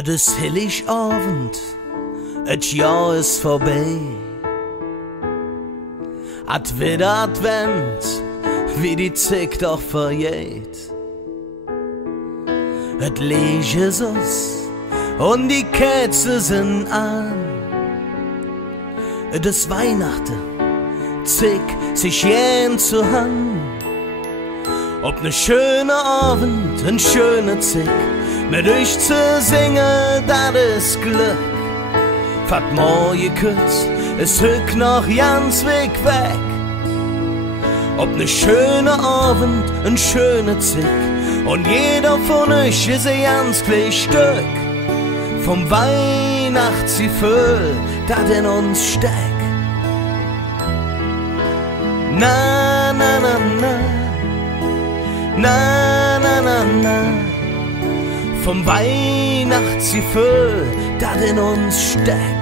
Et is Heiligabend, et Jahr ist vorbei. At wieder Advent, wie die Zeit doch vergeht. Et Lied Jesus und die Kerzen sind an. Et is Weihnachten, Zeit sich gern zu haben. Ob ne schöne Abend, en schöne Zeit, mit euch zu singen, dat is Glück. Fahrt morgen kurz, es hück noch ganz weg. Ob ne schöne Abend, en schöne Zeit, und jeder von euch is ein ganz kleines Stück vom Weihnachtsgefühl, dat in uns steckt. Na, na, na, na, na, na, na, na, vom Weihnachtsgefühl, dat in uns steckt.